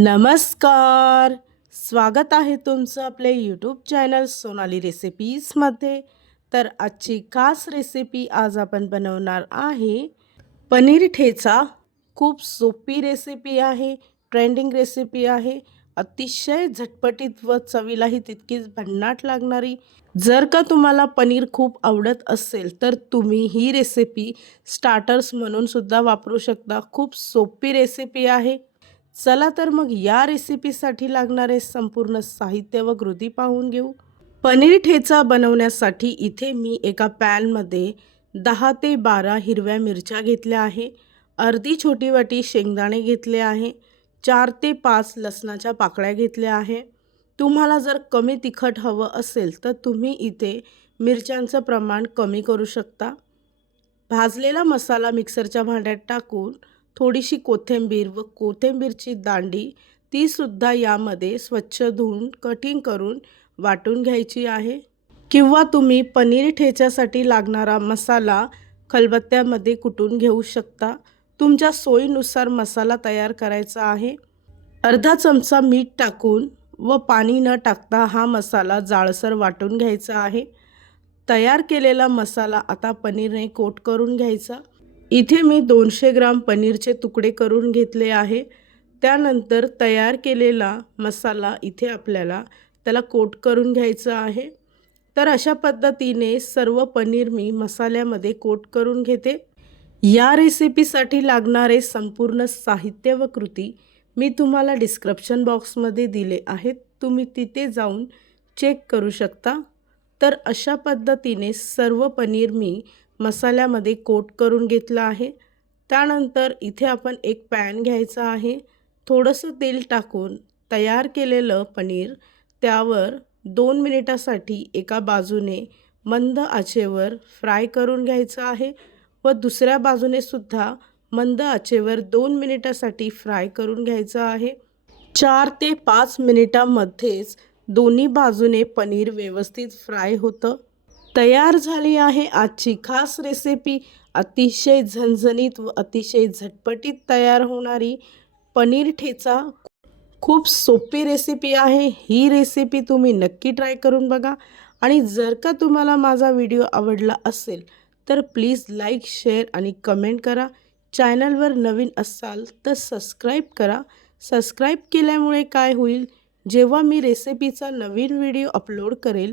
नमस्कार. स्वागत आहे तुमचं आपले यूट्यूब चॅनल सोनाली रेसिपीजमध्ये तर आजची खास रेसिपी आज आपण बनवणार आहे. पनीर ठेचा. खूप सोपी रेसिपी आहे. ट्रेंडिंग रेसिपी आहे. अतिशय झटपटीत व चवीलाही तितकीच भन्नाट लागणारी. जर का तुम्हाला पनीर खूप आवडत असेल तर तुम्ही ही रेसिपी स्टार्टर्स म्हणून सुद्धा वापरू शकता. खूप सोपी रेसिपी आहे. चला तर मग या रेसिपीसाठी लागणारे संपूर्ण साहित्य व कृती पाहून घेऊ. पनीर ठेचा बनवण्यासाठी इथे मी एका पॅनमध्ये दहा ते बारा हिरव्या मिरच्या घेतल्या आहे. अर्धी छोटी वाटी शेंगदाणे घेतले आहे. चार ते पाच लसणाच्या पाकळ्या घेतल्या आहे. तुम्हाला जर कमी तिखट हवं असेल तर तुम्ही इथे मिरच्यांचं प्रमाण कमी करू शकता. भाजलेला मसाला मिक्सरच्या भांड्यात टाकून थोडीशी कोथिंबीर व कोथिंबीरची दांडी तीसुद्धा यामध्ये स्वच्छ धुवून कटिंग करून वाटून घ्यायची आहे. किंवा तुम्ही पनीर ठेच्यासाठी लागणारा मसाला खलबत्त्यामध्ये कुटून घेऊ शकता. तुमच्या सोयीनुसार मसाला तयार करायचा आहे. अर्धा चमचा मीठ टाकून व पाणी न टाकता हा मसाला जाळसर वाटून घ्यायचा आहे. तयार केलेला मसाला आता पनीरने कोट करून घ्यायचा. इथे मी दोनशे ग्राम पनीरचे तुकडे करून घेतले आहे. त्यानंतर तयार केलेला मसाला इथे आपल्याला त्याला कोट करून घ्यायचा आहे. तर अशा पद्धतीने सर्व पनीर मी मसाल्यामध्ये कोट करून घेते. या रेसिपीसाठी लागणारे संपूर्ण साहित्य व कृती मी तुम्हाला डिस्क्रिप्शन बॉक्समध्ये दिले आहेत. तुम्ही तिथे जाऊन चेक करू शकता. तर अशा पद्धतीने सर्व पनीर मी मसाल्यामध्ये कोट करून घेतलं आहे. त्यानंतर इथे आपण एक पॅन घ्यायचा आहे. थोडंसं तेल टाकून तयार केलेलं पनीर त्यावर दोन मिनिटासाठी एका बाजूने मंद आचेवर फ्राय करून घ्यायचं आहे व दुसऱ्या बाजूने सुद्धा मंद आचेवर दोन मिनिटासाठी फ्राय करून घ्यायचं आहे. चार ते पाच मिनिटामध्येच दोन्ही बाजूने पनीर व्यवस्थित फ्राय होतं. तयार झाली आहे. आजची खास रेसिपी अतिशय झणझणीत व अतिशय झटपटीत तयार होणारी पनीर ठेचा. खूप सोपी रेसिपी आहे. ही रेसिपी तुम्ही नक्की ट्राय करून बघा. आणि जर का तुम्हाला माझा व्हिडिओ आवडला असेल तर प्लीज लाईक शेअर आणि कमेंट करा. चॅनलवर नवीन असाल तर सबस्क्राईब करा. सबस्क्राईब केल्यामुळे काय होईल? जेव्हा मी रेसिपीचा नवीन व्हिडिओ अपलोड करेल